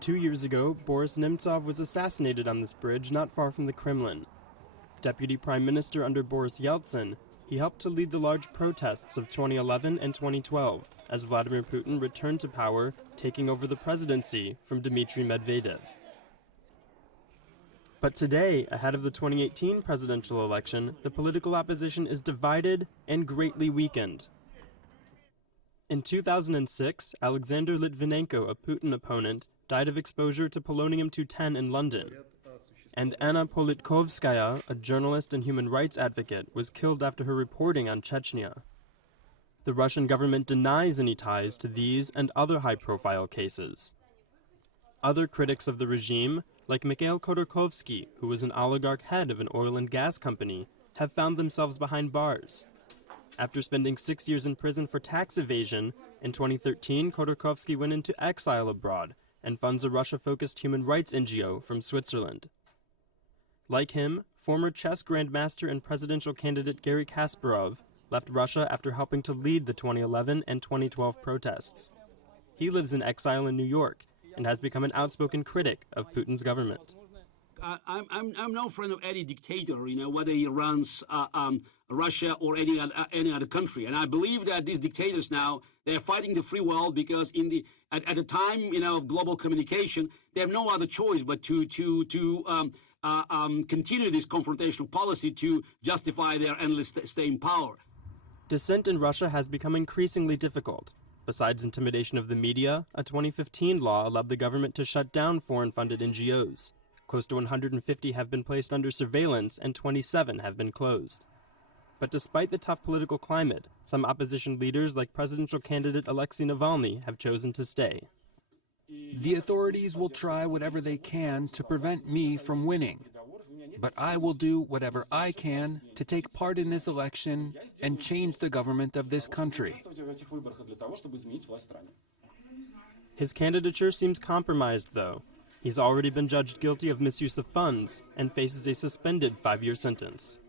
2 years ago, Boris Nemtsov was assassinated on this bridge not far from the Kremlin. Deputy Prime Minister under Boris Yeltsin, he helped to lead the large protests of 2011 and 2012 as Vladimir Putin returned to power, taking over the presidency from Dmitry Medvedev. But today, ahead of the 2018 presidential election, the political opposition is divided and greatly weakened. In 2006, Alexander Litvinenko, a Putin opponent, died of exposure to polonium-210 in London. And Anna Politkovskaya, a journalist and human rights advocate, was killed after her reporting on Chechnya. The Russian government denies any ties to these and other high-profile cases. Other critics of the regime, like Mikhail Khodorkovsky, who was an oligarch head of an oil and gas company, have found themselves behind bars. After spending 6 years in prison for tax evasion, in 2013 Khodorkovsky went into exile abroad and funds a Russia-focused human rights NGO from Switzerland. Like him, former chess grandmaster and presidential candidate Garry Kasparov left Russia after helping to lead the 2011 and 2012 protests. He lives in exile in New York and has become an outspoken critic of Putin's government. I'm no friend of any dictator, whether he runs Russia or any other country. And I believe that these dictators now, they're fighting the free world because at a time, of global communication, they have no other choice but to continue this confrontational policy to justify their endless stay in power. Dissent in Russia has become increasingly difficult. Besides intimidation of the media, a 2015 law allowed the government to shut down foreign-funded NGOs. Close to 150 have been placed under surveillance and 27 have been closed. But despite the tough political climate, some opposition leaders like presidential candidate Alexei Navalny have chosen to stay. The authorities will try whatever they can to prevent me from winning. But I will do whatever I can to take part in this election and change the government of this country. His candidature seems compromised, though. He's already been judged guilty of misuse of funds and faces a suspended 5-year sentence.